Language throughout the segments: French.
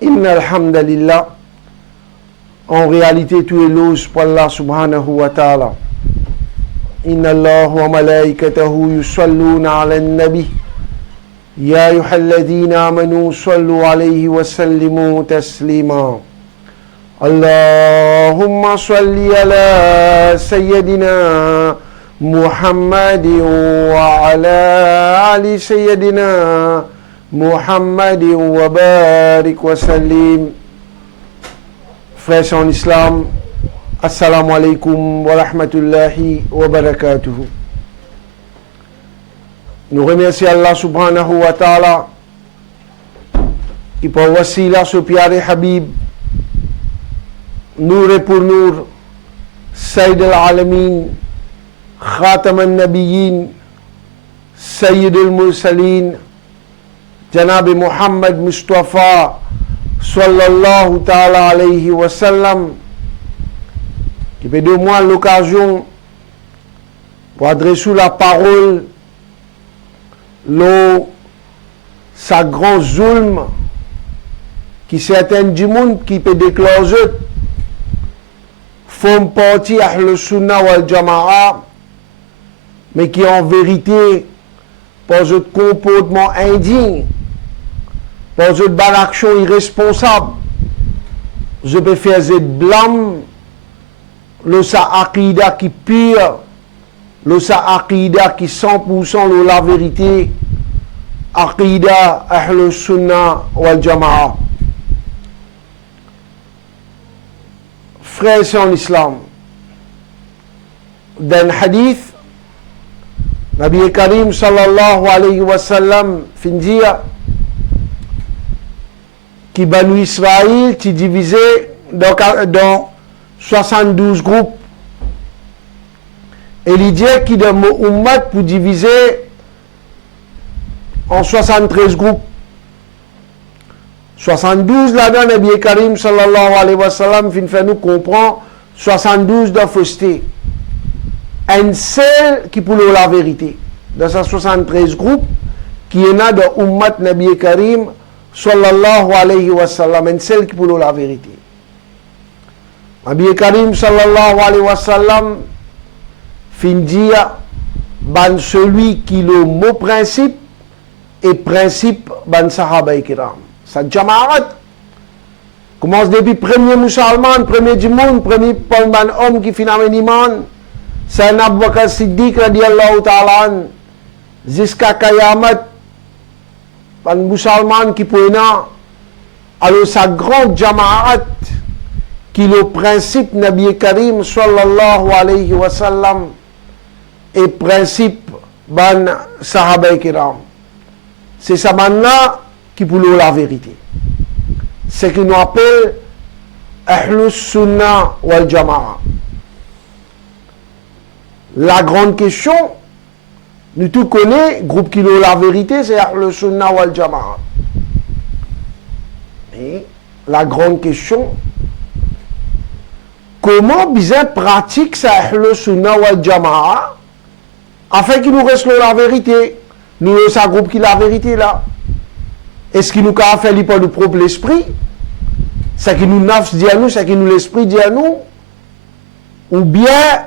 Inna alhamdulillah. En réalité, tout est louche pour Allah subhanahu wa ta'ala. Inna Allah wa malaikatahu yusalluna ala nabi. Ya ayyuhalladhina amanu sallu alayhi wa sallimu taslima. Allahumma salli ala sayyidina Muhammad wa ala ali sayyidina Muhammad wa barik wa sallim. Frères en islam, assalamu alaikum wa rahmatullahi wa barakatuhu. Nous remercions Allah subhanahu wa ta'ala qui par wasila ce piare Habib, Nour et pour Nour, Sayyid al-Alamin, Khatam al-Nabiyyin, Sayyid al-Mursalin, Janab Muhammad Mustafa sallallahu ta'ala alayhi wa sallam, qui fait de moi l'occasion pour adresser la parole sa grand zulm qui certains du monde qui peut déclarer font partie Ahl Sunnah wal Jama'a, mais qui en vérité par un comportement indigne, par une bonne action irresponsable, je peux faire ce blâme, le sa aqida qui pire, le sa aqida qui 100% la vérité, aqida Ahl Sunnah wal Jama'a. Frères en islam, dans le hadith, Nabi Karim sallallahu alayhi wa sallam fin dire qui Banu Israël qui divisé dans 72 groupes. Et l'idée qui de Muhammad pour diviser en 73 groupes. 72 là-dedans, Nabi Karim sallallahu alayhi wa sallam fin fait nous comprendre 72 de fausseté. Un seul qui pour la vérité. Dans ces 73 groupes, qui est là de Ummat Nabi Karim sallallahu alayhi wa sallam, un seul qui pour la vérité. Nabi Karim sallallahu alayhi wa sallam fin dire ban celui qui le mot principe et principe ban sahaba kiram. Ça jama'at commence depuis premier musulman, premier du monde, premier ban homme qui finalement iman. C'est un Abu Bakr Siddiq radiyallahu ta'ala jusqu'à Kayamat, un musulman qui peut na, alors sa grande jama'at qui le principe Nabi Karim sallallahu alayhi wa sallam et principe ban sahaba kiram. C'est ça maintenant qui pour la vérité. C'est ce que nous appelons Ahl Sunnah wal Jama'a. La grande question, nous tous connaissons, groupe qui a la vérité, c'est Ahl Sunnah wal Jama'a. Et la grande question, comment bien pratique ça Ahl Sunnah wal Jama'a afin qu'il nous reste la vérité? Nous, c'est un groupe qui a la vérité là. Est-ce qu'il nous a fait par le propre l'esprit? C'est qui nous nafs dit à nous, c'est qui nous l'esprit dit à nous? Ou bien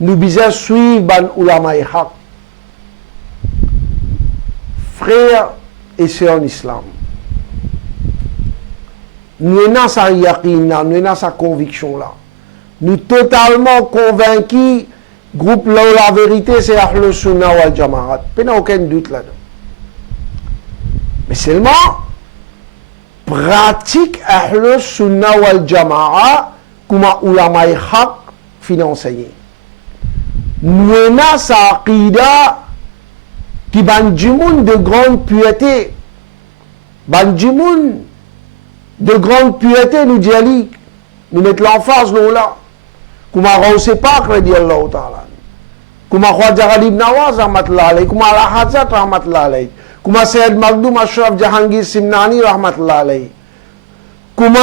nous bisons suivre ban ulama haq. Frères et sœurs en islam, nous avons sa yaqin, nous avons sa conviction là. Nous totalement convaincus, groupe là où la vérité c'est Ahl Sunnah wal Jama'a. Il n'y a aucun doute là-dedans. Mais seulement, pratique Ahl Sunnah wal Jama'a, comme ulama haq financé. Nous avons sa aqida qui ban du monde de grande pureté. Ban du monde de grande pureté, nous dit nous mettons l'emphase là. Comme on sait pas, radiyallahu ta'ala. Comme Khwaja Ghalib Nawaz, rahmatullah alayhi. Comme Al-Hajjat, rahmatullah alayhi. Comme Sayyid Maghdum Ashraf Jahangir Simnani, rahmatullah alayhi. Comme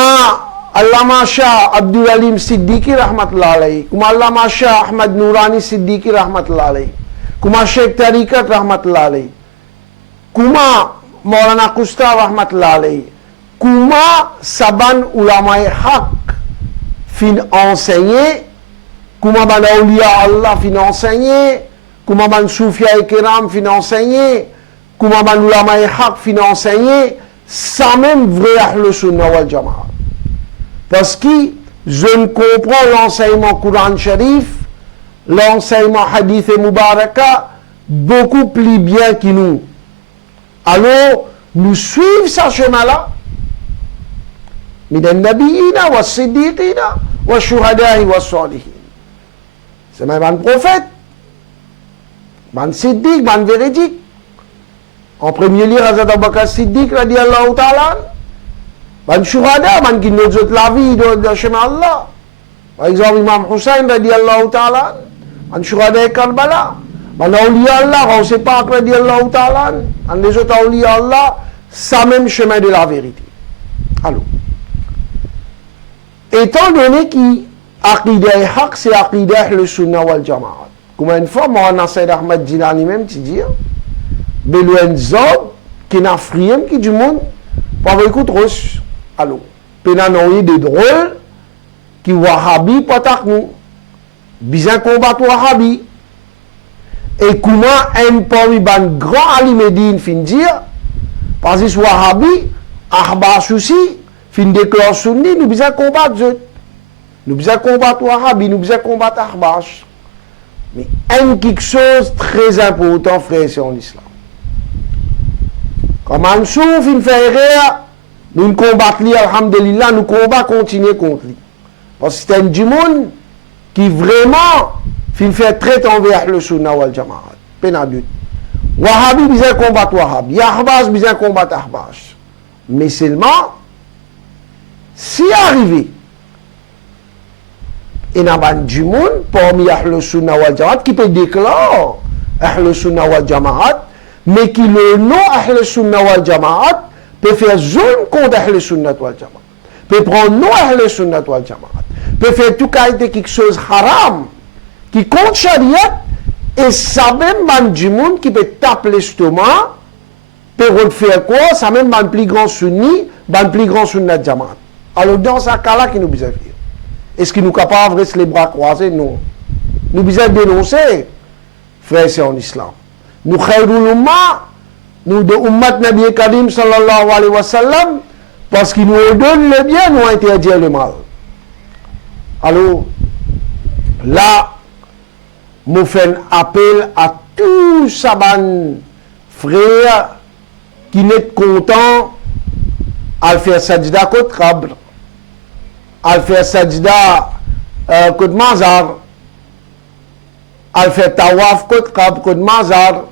Allama Shah Abdul Alim Siddiqui rahmatullah alayhi, kuma Allama Shah Ahmad Nourani Siddiqui rahmatullah alayhi, kuma Sheikh Tariqat rahmatullah alayhi, kuma Maulana Qusta rahmatullah alayhi, comment saban ulama haq fin enseigner, comment ban awliya Allah fin enseigner, comment ban soufia et kiram fin enseigner, comment ban ulama haq fin enseigner, ça même vrai ahl sunnah wal jama'a. Parce que je ne comprends l'enseignement Coran Sharif, l'enseignement Hadith et Mubaraka beaucoup plus bien que nous. Alors, nous suivons ce chemin-là. من النبيين والصديقين والشهداء والصالحين. C'est même un prophète, un siddiq, un véridique. En premier lieu, Hazrat Abu Bakr Siddiq, radiallahu ta'ala, un shuhada, un qui nous donne la vie de chemin Allah. Par exemple, Imam Hussein, radiallahu ta'ala, un shuhada Karbala, un awliya Allah, on ne sait pas, radiallahu ta'ala, un des autres awliya Allah, ça même chemin de la vérité. Alors, étant donné qu'Aqidah Haq, c'est Aqidah le Sunnah wal Jamaat. Comme une fois, moi, Nasser Ahmad Jilani même, tu dis, Belouen Zob, qui n'a friem, qui du monde, pas écoute Roche. Alors, pénanoï des drôles, qui Wahhabi, pas tak nous, bien combattre Wahhabi. Et comment un parmi ban grand Ali Medine fin dire, parce que Wahhabi, Ahbash aussi, fin déclare sunni, nous besoin combattre eux. Nous besoin combattre Wahhabi, nous besoin combattre Ahbash. Mais un quelque chose très important, frère, c'est en islam. Comme Mansour fin fait erreur, nous combattons lui, alhamdulillah, nous combattons continuer contre lui. Parce que c'est un du monde qui vraiment fin fait traite envers le sunnah wal jamaat. Pénadut. Wahhabi besoin combattre Wahhabi, Ahbash besoin combattre Ahbash. Mais seulement, si arrivé, il y a du monde parmi Ahl Sunnah wal Jamaat qui peut déclarer Ahl Sunnah wal Jamaat, mais qui le nom Ahl Sunnah wal Jamaat peut faire zoom contre Ahl Sunnah wal Jamaat, peut prendre nom Ahl Sunnah wal Jamaat, peut faire tout cas de quelque chose haram qui compte Shariat, et ça même du monde qui peut taper l'estomac, peut faire quoi? Ça même le plus grand sunni, le plus grand sunnah Jamaat. Alors, dans ce cas-là, qui nous besoin faire? Est-ce que nous sommes capables de rester les bras croisés? Non. Nous besoin dénoncer, frère, c'est en islam. Nous khairul umma, nous de ummat Nabi Karim sallallahu alayhi wa sallam, parce qu'il nous donne le bien, nous interdire le mal. Alors, là, nous faisons appel à tous ces frères qui sont contents à faire sajda contre Qabr, à faire sajda contre Mazar, à faire tawaf contre Qabr, contre Mazar,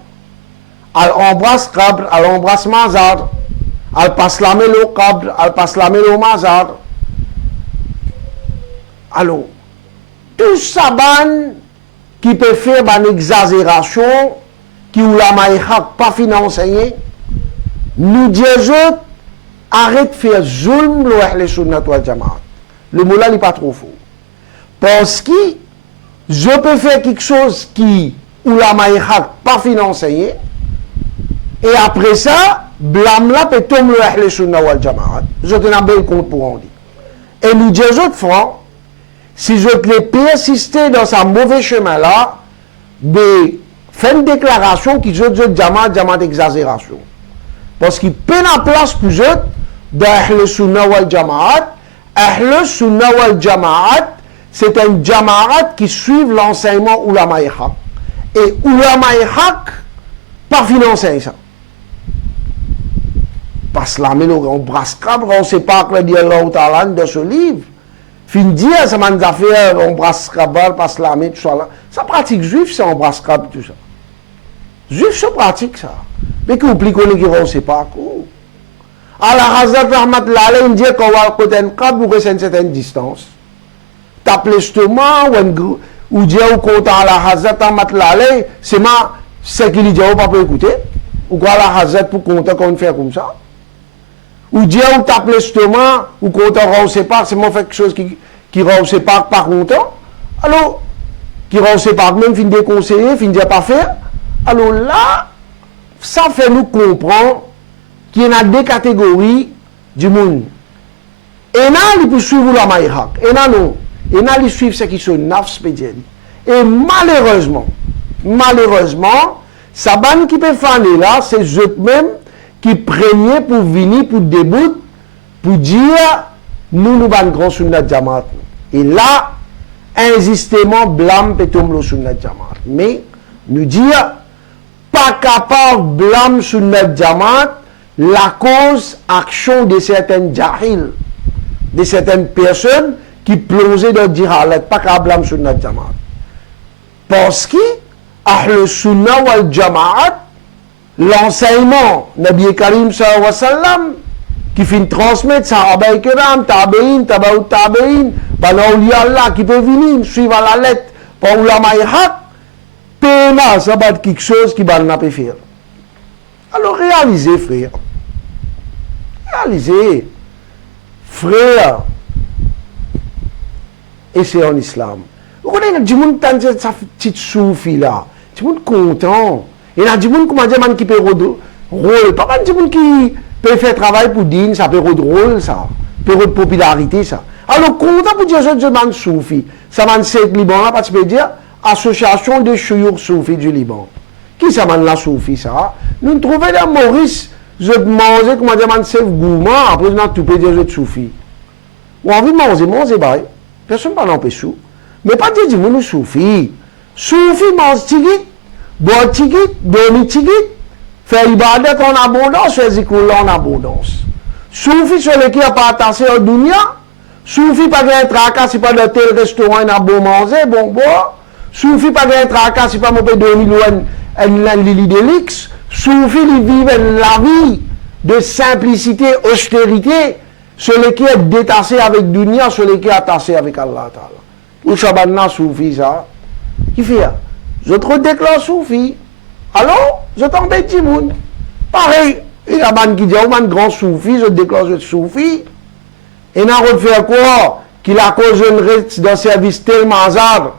à embrasse Qabr, à embrasse Mazar, à passe la mêle au Qabr, à passe la mêle au Mazar. Alors, tout ça qui peut faire une exagération, qui ou la maïhak pas financé, nous disons, arrête de faire zulm le Ahl Sunnah wal Jamaat. Le mot là n'est pas trop faux. Parce que je peux faire quelque chose qui ou la maïhak pas financé, et après ça, blâme là peut tomber le Ahl Sunnah wal Jamaat. Je te n'ai pas compte pour en dire. Et nous disons, frère, si je te persister dans ce mauvais chemin-là, de faire une déclaration qui je dis Jamaat exagération. Parce qu'il peut en place pour eux dans Ahl Sunnah wal Jamaat. Ahl Sunnah wal Jamaat, c'est un Jamaat qui suit l'enseignement Ulama Haq. Et Ulama Haq, pas financer ça. Parce que là, on brasse Qabr, on ne sait pas quoi dire Allah de ce livre. Fin dire, ça m'a fait, on brasse Qabr, parce que là, tout ça là. Ça pratique juif, ça, on brasse Qabr, tout ça. Juif, ça pratique ça. Mais qu'on oublie qu'on ne sait pas quoi. Alors, Hazrat Ahmad Laleh, il dit qu'on va côté un Qabr pour une certaine distance. Tape l'estomac, ou dire au content à la Hazrat Ahmad Laleh, c'est ma, c'est qu'il dit, on ne peut pas écouter. Ou quoi la Hazrat pour compter qu'on fait comme ça. Ou dire on tape l'estomac, ou qu'on on sait pas, c'est moi fait quelque chose qui rend sépare par content. Alors, qui rend sépare même fin déconseiller, fin dire pas faire. Alors là, ça fait nous comprendre qu'il y a deux catégories du monde. Et là, il peut suivre la maïrak. Et là, non. Et là, il suit ce qui sont nafs pédiens. Et malheureusement, ça ban qui peut faire là, c'est eux-mêmes qui prennent pour venir, pour début, pour dire, nous ban grand sunnat jamaat. Et là, insistement, blâme peut tomber le sunnat jamaat. Mais, nous dire, pas capable blâme sunnat jamaat, la cause, action de certains jahil, de certaines personnes qui plongeaient dans le diralet, pas capable blâme sunnat jamaat. Parce que, Ahl Sunnah wal Jamaat, l'enseignement Nabi Karim sallallahu alayhi wa sallam, qui finit transmettre Sahaba Kiram, Tabein, Tabaout Tabein, Banaouli Allah, qui peut venir, suivre à la lettre, par Ulama Ihaq, Pena, ça va être quelque chose qui va nous faire. Alors réalisez, frère. Réalisez, frère. Et c'est en islam. Vous connaissez, du monde qui a sa petite soufi là, du monde content. Et là, du monde qui peut rôle. Pas mal du monde qui peut faire travail pour dire, ça peut rôle, ça. Peut de popularité, ça. Alors, content pour dire, je demande soufi. Ça m'a dit, Liban là, parce que je peux dire, association de chouyours soufi du Liban. Qui ça m'a la soufi, ça? Nous trouvons dans Maurice, je mangeais, comment dire, c'est gourmand, après, je tout peut dire, je soufi. Ou envie de manger, bye. Personne ne parle en péchou. Mais pas dire du monde soufi. Soufi mange tigit, boit tigit, dormit tigit, fait ibadat en abondance, fait zikoula en abondance. Soufi sur les qui n'a pas attaché au dunya, soufi pas gagner tracas, si pas dans tel restaurant, il a bon manger, bon boire. Soufi pas gagner tracas, si pas mon peut dormir loin, un lit de luxe. Soufi, il vit la vie de simplicité, austérité, sur les qui est détaché avec dunya, sur les qui est attaché avec Allah Ta'ala. Ou Shabanna soufi ça. Qui fait? Je te déclare soufi. Alors, je t'embête du monde. Pareil, il y a un qui dit, un grand soufi, je déclare je soufi. Et n'a pas fait quoi? Qu'il a causé une reste d'un service tellement hasard.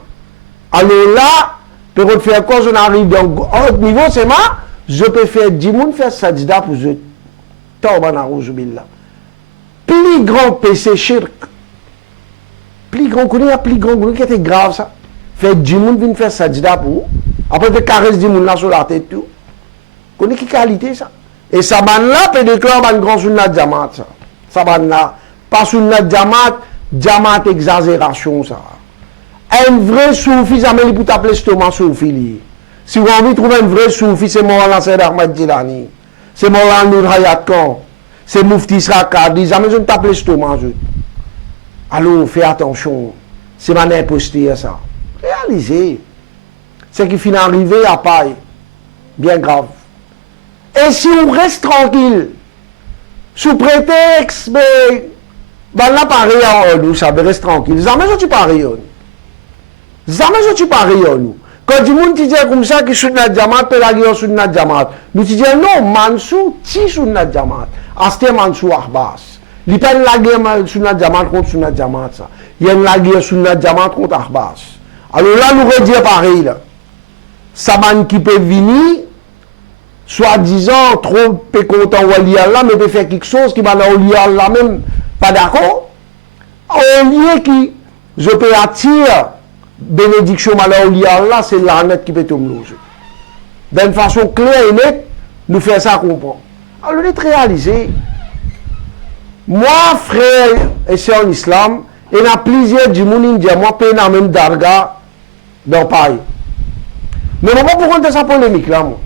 Alors là, peut faire quoi? Je n'arrive dans haut niveau, c'est moi. Je peux faire 10 monde faire sajda pour je. Tawbana rouzubillah. Plus grand péché shirk. Plus grand qui était grave ça. Fait 10 moun vient faire sajda pour. Après fait caresse 10 moun là sur la tête tout. Connais qui qualité ça. Et ça ban là peut déclarer un grand sunnat jamaat ça. Ça ban là pas sunnat jamaat exagération ça. Un vrai soufi ça met pour t'appeler stomac soufi. Si vous avez envie de trouver un vrai soufi, c'est Mawlana Sayyid Ahmad Jilani. C'est Mawlana Nur Hayat Khan. C'est Mufti Isra Qadri. Jamais je ne t'appelle stomac. Alors, fais attention. C'est ma imposture, ça. Réalisez. C'est qu'il finit arrivé à paille. Bien grave. Et si on reste tranquille, sous prétexte, mais, ben là, pareil à nous, ça reste tranquille. Jamais je ne suis pareil à nous. Jamais je ne suis pareil à nous. Quand du monde dit comme ça, que sunnat jamaat, peut la guerre sunnat jamaat. Nous disons non, Mansou, ti sunnat jamaat. Aste Mansou Ahbas. Il n'y a pas la guerre sunnat jamaat contre sunnat jamaat, ça. Il y a la guerre sunnat jamaat contre Ahbas. Alors là, nous redisons pareil, là. Ça man qui peut venir, soi-disant, trop peu content Wali Allah, mais peut faire quelque chose qui va dans Wali Allah même, pas d'accord. Au lieu qui, je peux attirer bénédiction malheur Wali Allah, c'est la net qui peut tomber. D'une façon claire et nette, nous faisons ça comprendre. Alors, on est réalisé. Moi, frère, et c'est en islam, il y a plusieurs du monde indien, moi, je n'ai même d'arga dans Paris. Mais je ne sais pas pourquoi ça polémique là, moi.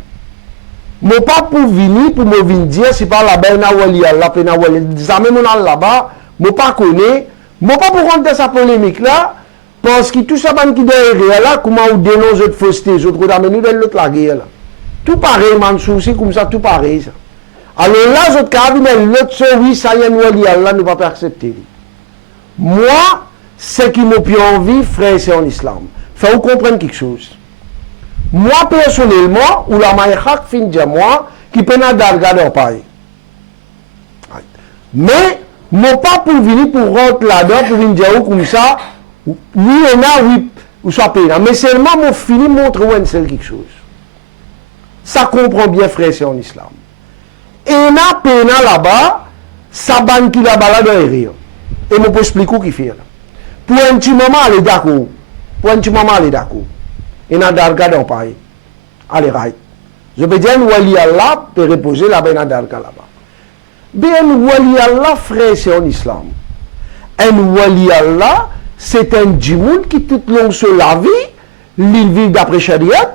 Je ne sais pas pour venir, pour me venir dire, si pas là-bas, il y a Wali Allah, il y a Wali Allah, même là-bas, je ne sais pas connaître, je ne sais pas pourquoi ça polémique là, parce que tout ça, qui est là, comment on dénonce cette fausseté, je trouve d'amener vers l'autre la guerre là. Tout pareil, Mansour, c'est comme ça, tout pareil ça. Alors là, je te mais l'autre, oui, ça y est, nous, Allah ne va pas accepter. Moi, ce qui m'a plus envie, frère, c'est en islam. Faut vous comprendre quelque chose. Moi, personnellement, ou la maïchak fin de moi, qui peut n'a d'argade en paille. Mais, moi, pas pour venir pour rentrer là-dedans, pour venir dire comme ça, oui, on a, oui, ou soit payé. Mais seulement, moi, fini montrer où c'est quelque chose. Ça comprend bien, frère, c'est en islam. Et on a payé là-bas, sa ban qui la balade et rire. Et moi, pour expliquer qui fait. Pour un petit moment, elle est d'accord. Pour un petit moment, elle est d'accord. Et n'a darga dans pareil. Allez, right. Je peux dire, un wali Allah peut reposer là-bas, dans darga là-bas. Bien, un wali Allah, frère, c'est en islam. Un wali Allah, c'est un djimoun qui tout le long sur la vie, il vit d'après Shariat.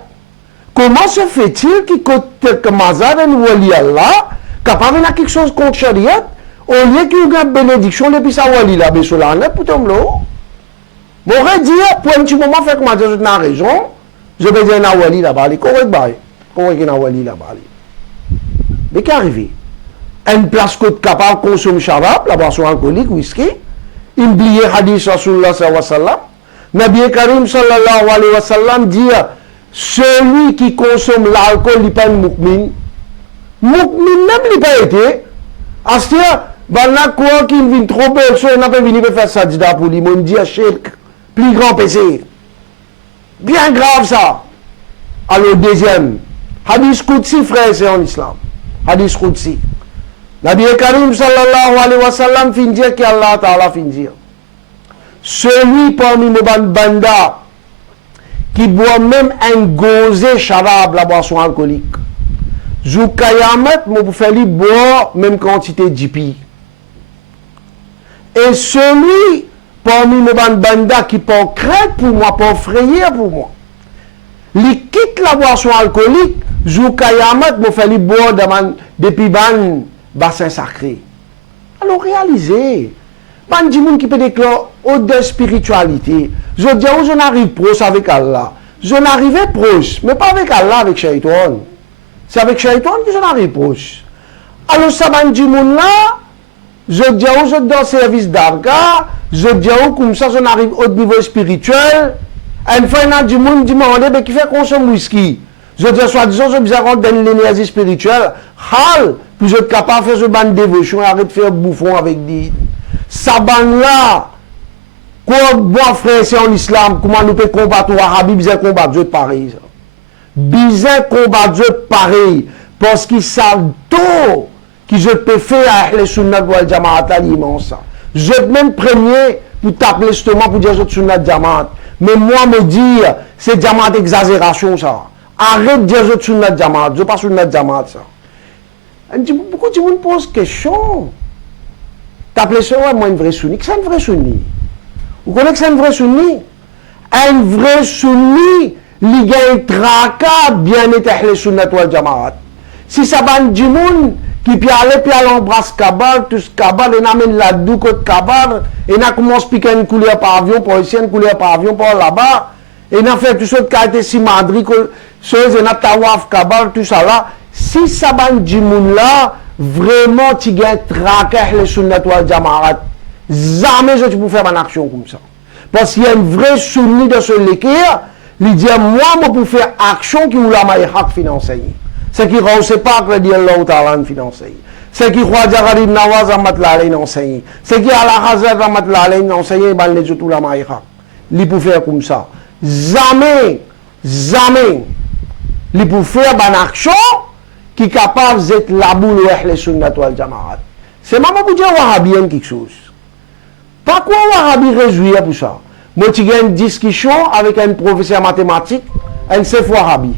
Comment se fait-il qu'il côté que Mazar, un wali Allah, capable de quelque chose contre Shariat, au lieu qu'il y ait une bénédiction, depuis sa wali là, mais sur la net, pour tomber là. M'aurait dit, pour un petit moment, fait que moi, je n'ai raison, je vais dire, un wali là-bas, il est correct, pourquoi il y a un wali là-bas? Mais qu'est arrivé? Une place que capable de consommer sharab, la boisson alcoolique, whisky, il oublie hadith Rasulullah sallallahu alayhi wa sallam. Nabi Karim sallallahu alayhi wa sallam dit, celui qui consomme l'alcool, il n'est pas un mu'min. Mu'min même, il n'a pas été. C'est-à-dire, il y a quoi qui vient trop belle, il n'a pas venu faire sajda pour lui, il dit, shirk, plus grand péché. Bien grave ça. Alors, deuxième, hadith Qudsi, frère, c'est en islam. Hadith Qudsi. Nabi Karim sallallahu alayhi wa sallam fin dire qu'Allah ta'ala fin dire. Celui parmi nos banda qui boit même un gosé charab, la boisson alcoolique. Jou kayamet, mon pour faire lui boire même quantité d'IPI. Et celui parmi nos banda qui peut craindre pour moi, peut frayer pour moi. Il quitte la boisson alcoolique, jou kayamet, mon faire lui boire depuis ban bassin sacré. Alors réalisez, pas de monde qui peut déclarer au-delà spiritualité. Je dis, je n'arrive proche avec Allah. Je n'arrivais proche, mais pas avec Allah, avec Shaitan. C'est avec Shaitan que je n'arrive proche. Alors ça m'a dit, là, je dis, je suis dans le service d'Arga, je dis, comme ça, je n'arrive au niveau spirituel. Une fois, il y a du monde qui m'a dit, qui fait consommer whisky. Je dis, soi-disant, je besoin de l'énergie spirituelle. Hal, puis je suis capable de faire ce ban de dévotion et arrêter de faire bouffon avec des. Ça ban là, quoi, moi, frère, c'est en islam, comment nous peut combattre l'Arabie, bizarre combattre Dieu pareil. Bizarre combattre Dieu pareil, parce qu'ils savent tout, que je peux faire les sunnat wal jamaat immense. Je suis même premier pour t'appeler justement pour dire que je sunnat jamaat. Mais moi, me dire, c'est jamaat exagération ça. Arrête de dire que je suis sunnat jamaat, je ne suis pas sunnat jamaat ça. Beaucoup de gens me posent question. T'appelles ça, ouais, moi, une vraie sunni. C'est un vrai sunni. Vous connaissez que c'est un vrai sunni? Un vrai sunni, il y a un tracas bien été les sunnat wal jamaat. Si ça va du monde qui peut aller embrasser Kabar, tout ce Kabar, et n'amène la douce Kabar, et n'a commencé à piquer une couleur par avion, pour ici, une couleur par avion, pour là-bas, et n'a fait tout ce qui a été si madri, chose, et n'a tawaf Kabar, tout ça là. Si ça va du monde là, vraiment, tu gagnes traquer les sunnat wal jamaat. Jamais je peux faire une action comme ça. Parce qu'il y a une vraie sunni de ce l'équerre, il dit, moi, je peux faire action qui ou la maille financier. C'est qui ne sait pas que le Allah Ta'ala financier. C'est qui croit que Jarib Nawaz a matlalé enseigné. C'est qui a la Hazard a matlalé enseigné, ben les tout la maille. Il peut faire comme ça. Jamais, il peut faire une action qui est capable d'être la boule ou les sunnat wal jamaat. C'est maman pour dire Wahhabien quelque chose. Pas quoi Wahhabi réjouir pour ça. Moi, j'ai eu une discussion avec un professeur mathématique, un chef Wahhabi.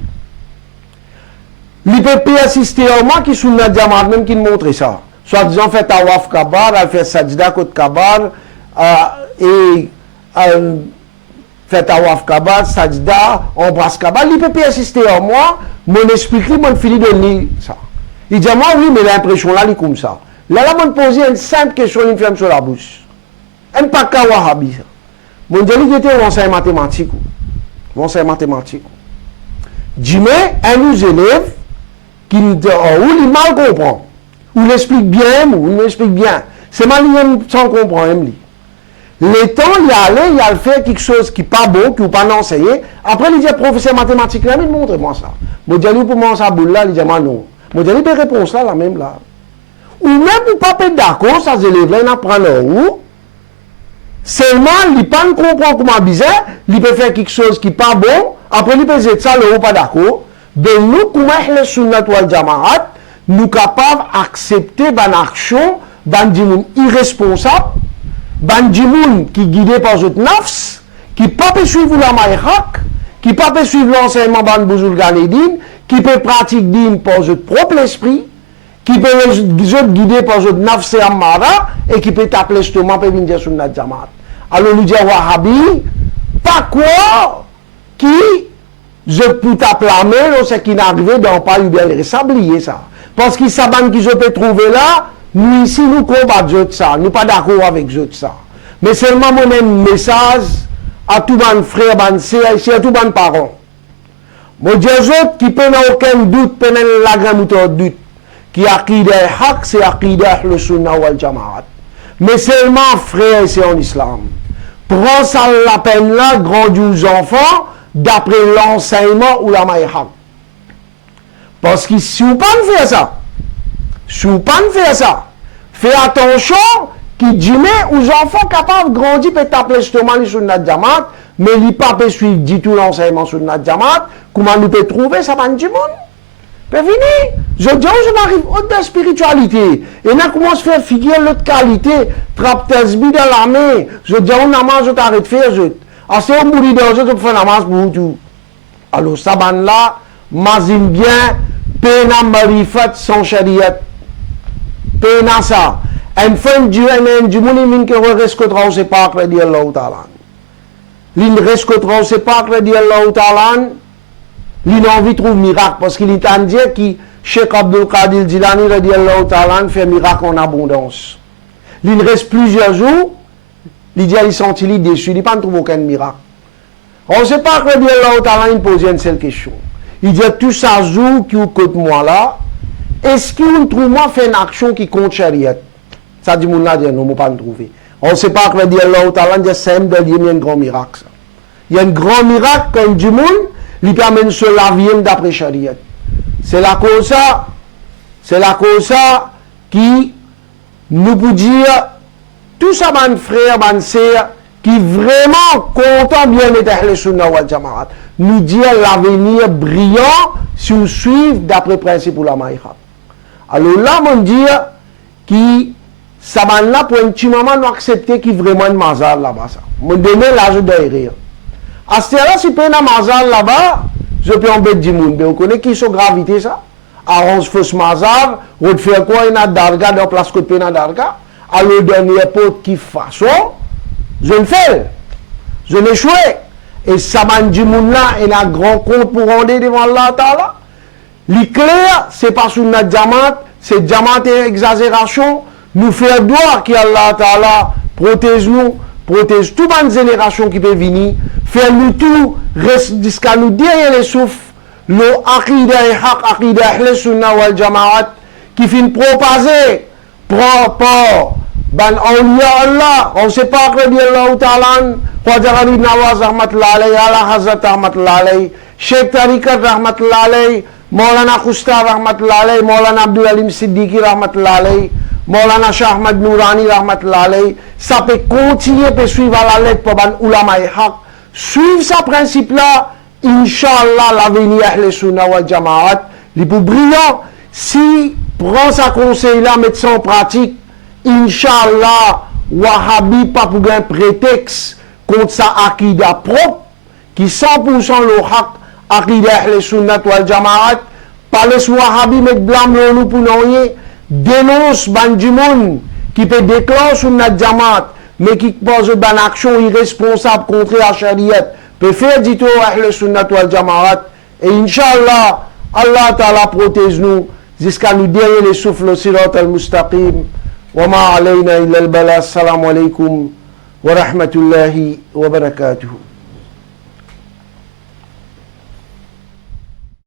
Il peut assister à moi qui sunnat jamaat même qui montre ça. Soit disant fait tawaf kabar, elle fait sajda kot kabar et fait tawaf kabar, sajda, embrasse kabar. Il peut assister à moi, mon explique, mon fini de lire ça. Il dit moi oui, mais l'impression là, il est comme ça. Là, on pose une simple question, il me ferme sur la bouche. Un pas qu'à Wahhabi. Mon Dieu, il était un enseignant mathématique. Dis-moi, un nous élève qui nous dit, ou il mal comprend, ou il explique bien, ou il explique bien. C'est mal sans comprendre. Le temps, il a fait quelque chose qui n'est pas bon, qui n'est pas enseigné. Après, il dit, professeur mathématique, là, il montre-moi ça. Mon Dieu, pour moi, ça boule là, il dit, non. Mon Dieu, il réponse là, la même là. Ou même pour pas être d'accord, ça élèves-là, ils apprennent où. Seulement, il ne peut pas comprendre comment bizarre, il peut faire quelque chose qui n'est pas bon, après il peut dire ça, le ou pas d'accord. De nous, comment les sunnat wal jamaat, nous capables d'accepter une action bandimoun irresponsable, bandimoun qui guidé par votre nafs, qui pas peut suivre la maïrak, qui pas peut suivre l'enseignement ban bouzoul ganedine, qui peut pratiquer din par votre propre esprit, qui peut être guidé par votre nafs et amara, et qui peut t'appeler justement pour venir sur notre jamaat. Alors nous disons Wahhabi, pas quoi qui je peux t'appelamer, c'est qui n'arrive dans pas eu bien sablier ça. Parce que ça qui je peux trouver là, nous ici nous combattons ça, nous pas d'accord avec ça. Mais seulement mon message à tout mon frère, ban sœur, ici à tout mon parents. Mon Dieu qui peut aucun doute, peut la grande doute, qui aqida haq, c'est aqida le sunnah wal jamaat. Mais seulement frère, c'est en islam. Prends ça la peine là, grandir aux enfants, d'après l'enseignement ou la maïhaq. Parce que si vous ne pouvez pas faire ça, faites attention qui dit aux enfants capables de grandir peut appeler justement sur notre jamaat, mais ils ne peuvent pas suivre du tout l'enseignement sur notre jamaat. Comment nous pouvons trouver ça dans du monde? Mais venez, je dis, je m'arrive haute de spiritualité. Et on commence à faire figurer l'autre qualité, trappe tasbi dans la main. Je dis, on namaz, je t'arrête de faire, je. Alors, c'est un bout de je fais namaz pour tout. Alors, ça là, mazine bien, pena marifat sans chariat. Pena ça. En fin du mouni min que rescotra, c'est pas que dit Allah Ta'ala. L'in rescotra, c'est pas que dit Allah Ta'ala. Il a envie de trouver miracle parce qu'il est en dire que Cheikh Abdul Qadir Jilani radiallahu ta'ala fait miracle en abondance. Il reste plusieurs jours, il dit il sentit déçu, il n'a pas trouvé aucun miracle. On ne sait pas que radiallahu ta'ala il pose une seule question. Il dit tout ça jour qui côté moi là, est-ce qu'il trouve moi fait une action qui compte chariot? Ça dit mon là dit non, pas trouver. On ne sait pas que radiallahu ta'ala dit c'est un grand miracle. Ça. Il y a un grand miracle comme du monde. Il permet de se laver d'après Shariat. C'est la cause ça qui nous peut dire tout ça, mon frère, mon sœur, qui vraiment content bien d'être le Sunnah wal Jamaat, nous dire l'avenir brillant si on suit d'après principe ou la maïra. Alors là, on dit qui ça va là pour un petit moment nous accepter qui vraiment une mazal là-bas. On donne l'âge d'erreur. À ce là si peut y mazal là-bas, je peux embêter du monde. Mais vous connaissez qui sont gravité ça? Arrange fausse mazal, on fait quoi? Il y a darga dans place que peut y darga. Alors, dernier pote qui façon, je le fais. Je l'ai échoué. Et ça m'a dit monde là, il a un grand compte pour rendre devant Allah Ta'ala. L'éclair, c'est pas sur notre diamant, c'est diamant et exagération. Nous faire droit qu'Allah Ta'ala protège nous. Protège toute une génération qui peut venir, faire nous tout, jusqu'à nous derrière les souffles, le aqida et haq, aqida ahl sunnah wal jamaat, qui finit propager, par ban awliya Allah, on ne sait pas que dit Allah Ta'ala, Khwaja Gharib Nawaz rahmatullah alayhi, ala Hazrat rahmatullah alayhi, Sheikh Tariqat rahmatullah alayhi, Maulana Khusta rahmatullah alayhi, Maulana Abdul Alim Siddiqui rahmatullah alayhi, Maulana Shah Ahmad Nourani rahmatullah alayhi, ça peut continuer à suivre à la lettre pour ban ulama et haq. Suivre ce principe-là, Inch'Allah, l'avenir Ahl Sunnah wal Jamaat, les plus brillants, si prend sa conseil-là, mettre ça en pratique, Inch'Allah, Wahhabi pas pour un prétexte contre sa akida propre, qui 100% le haq, akida Ahl Sunnah wal Jamaat, pas les Wahhabi mettre blâme nous pour nous dénonce ban du monde qui peut déclencher sur notre jamaat, mais qui pose une action irresponsable contre la charia, peut faire du tout à Ahl Sunnah wal Jamaat, et Inch'Allah, Allah Ta'ala protège nous jusqu'à nous derrière les souffles au sirat al-mustaqim. Wa ma alayna illa al-bala. Assalamu alaikum wa rahmatullahi wa barakatuh.